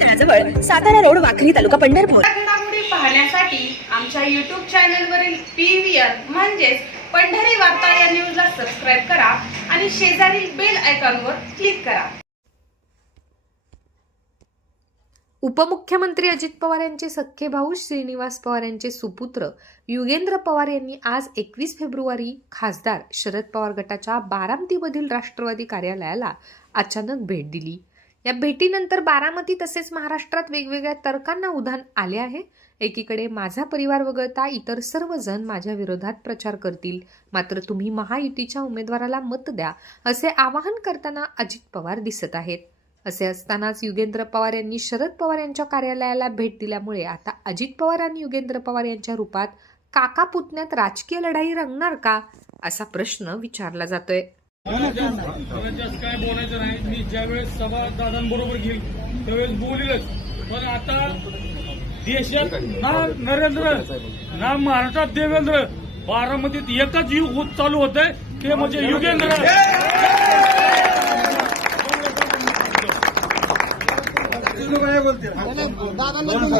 तळाजवळ Satara road Wakhari taluka Pandharpur. पाहण्यासाठी आमच्या YouTube चॅनलवरील पी व्ही आर म्हणजेच पंढरी वार्ता या न्यूजला सबस्क्राईब करा आणि शेजारील बेल आयकॉनवर क्लिक करा. उपमुख्यमंत्री अजित पवार यांचे सख्खे भाऊ श्रीनिवास पवार यांचे सुपुत्र युगेंद्र पवार यांनी आज एकवीस फेब्रुवारी खासदार शरद पवार गटाच्या बारामतीमधील राष्ट्रवादी कार्यालयाला अचानक भेट दिली. या भेटीनंतर बारामती तसेच महाराष्ट्रात वेगवेगळ्या तर्कांना उधाण आले आहे. एकीकडे माझा परिवार वगळता इतर सर्वजण माझ्या विरोधात प्रचार करतील. मात्र तुम्ही महायुतीच्या उमेदवाराला मत द्या असे आवाहन करताना अजित पवार दिसत आहेत. असे असतानाच युगेंद्र पवार यांनी शरद पवार यांच्या कार्यालयाला भेट दिल्यामुळे आता अजित पवार आणि युगेंद्र पवार यांच्या रूपात काका पुतण्यात राजकीय लढाई रंगणार का असा प्रश्न विचारला जातोय. जास्त काय बोलायचं नाही. मी ज्यावेळेस सभा दादांबरोबर घेईल त्यावेळेस बोलीलच. पण आता देशात ना नरेंद्र ना महाराष्ट्रात देवेंद्र बारामतीत एकच युग होत चालू होत आहे ते म्हणजे युगेंद्र. बोलते